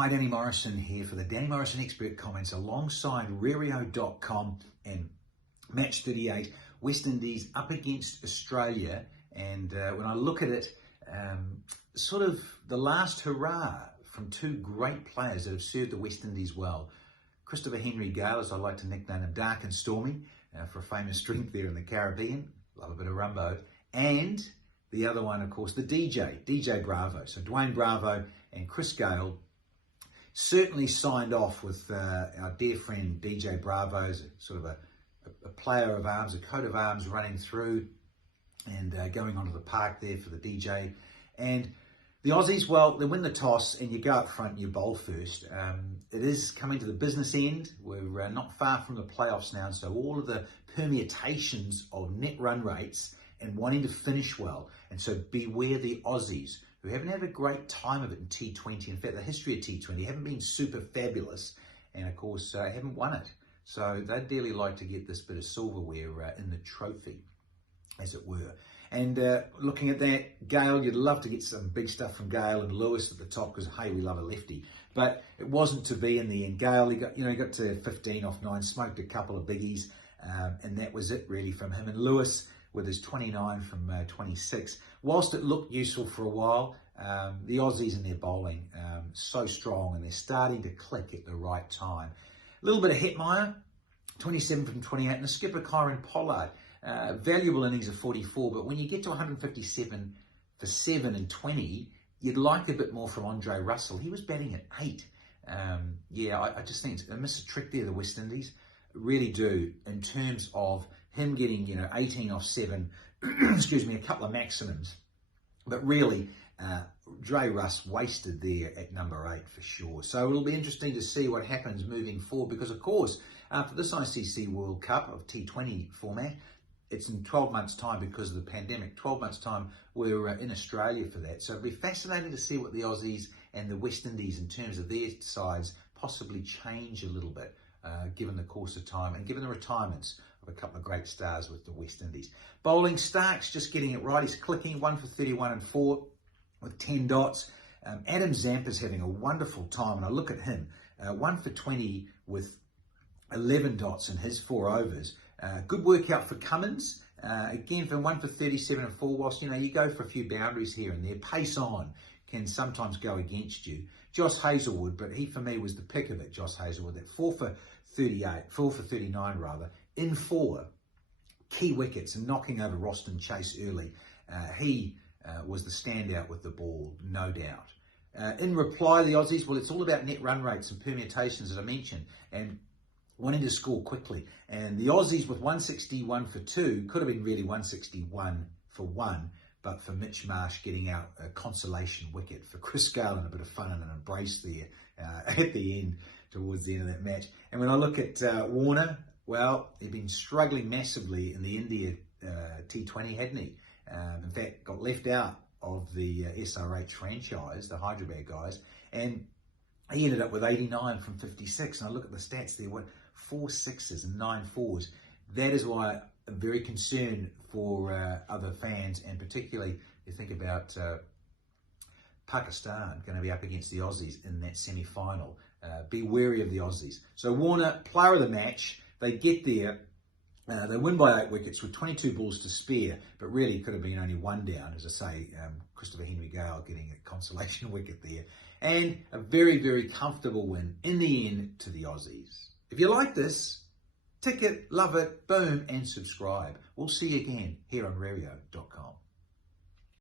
Hi, Danny Morrison here for the Danny Morrison Expert Comments alongside Rario.com and Match 38, West Indies up against Australia. And when I look at it, sort of the last hurrah from two great players that have served the West Indies well. Christopher Henry Gale, as I like to nickname him, dark and stormy, for a famous drink there in the Caribbean. Love a bit of rumbo. And the other one, of course, the DJ Bravo. So Dwayne Bravo and Chris Gale certainly signed off with our dear friend DJ Bravo's sort of a player of arms, a coat of arms running through and going onto the park there for the DJ. And the Aussies, well, they win the toss and you go up front and you bowl first. It is coming to the business end. We're not far from the playoffs now, so all of the permutations of net run rates and wanting to finish well. And so beware the Aussies, who haven't had a great time of it in T20. In fact, the history of T20 haven't been super fabulous, and of course haven't won it. So they'd dearly like to get this bit of silverware in the trophy, as it were. And looking at that, Gale, you'd love to get some big stuff from Gale and Lewis at the top because, hey, we love a lefty. But it wasn't to be in the end. Gale, he got to 15 off 9, smoked a couple of biggies, and that was it really from him. And Lewis, with his 29 from 26. Whilst it looked useful for a while, the Aussies in their bowling, so strong, and they're starting to click at the right time. A little bit of Hetmeyer, 27 from 28, and the skipper Kyron Pollard, valuable innings of 44, but when you get to 157 for 7 and 20, you'd like a bit more from Andre Russell. He was batting at 8. I just think they missed a trick there, the West Indies. Really do, in terms of him getting, 18 off 7, excuse me, a couple of maximums. But really, Dre Russ wasted there at number 8 for sure. So it'll be interesting to see what happens moving forward because, of course, after this ICC World Cup of T20 format, it's in 12 months' time because of the pandemic. 12 months' time, we're in Australia for that. So it'll be fascinating to see what the Aussies and the West Indies, in terms of their sides, possibly change a little bit, given the course of time and given the retirements of a couple of great stars with the West Indies. Bowling, Starks just getting it right. He's clicking, 1 for 31 and 4 with 10 dots. Adam Zampa's having a wonderful time, and I look at him, 1 for 20 with 11 dots in his 4 overs. Good workout for Cummins. Again, from 1 for 37 and 4, whilst, you go for a few boundaries here and there. Pace on can sometimes go against you. Josh Hazlewood, but he for me was the pick of it, Josh Hazlewood, that 4 for 39 rather, in 4 key wickets and knocking over Roston Chase early. He was the standout with the ball, no doubt. In reply, the Aussies, well, it's all about net run rates and permutations, as I mentioned, and wanting to score quickly. And the Aussies with 161 for 2 could have been really 161 for 1, but for Mitch Marsh getting out a consolation wicket for Chris Gale and a bit of fun and an embrace there at the end, towards the end of that match. And when I look at Warner, well, he'd been struggling massively in the India T20, hadn't he? In fact, got left out of the SRH franchise, the Hyderabad guys, and he ended up with 89 from 56. And I look at the stats there, 4 6s and 9 4s. That is why I'm very concerned for other fans, and particularly you think about Pakistan going to be up against the Aussies in that semi-final. Be wary of the Aussies. So Warner, player of the match. They get there. They win by 8 wickets with 22 balls to spare, but really could have been only 1 down, as I say. Christopher Henry Gale getting a consolation wicket there. And a very, very comfortable win in the end to the Aussies. If you like this, tick it, love it, boom, and subscribe. We'll see you again here on Rario.com.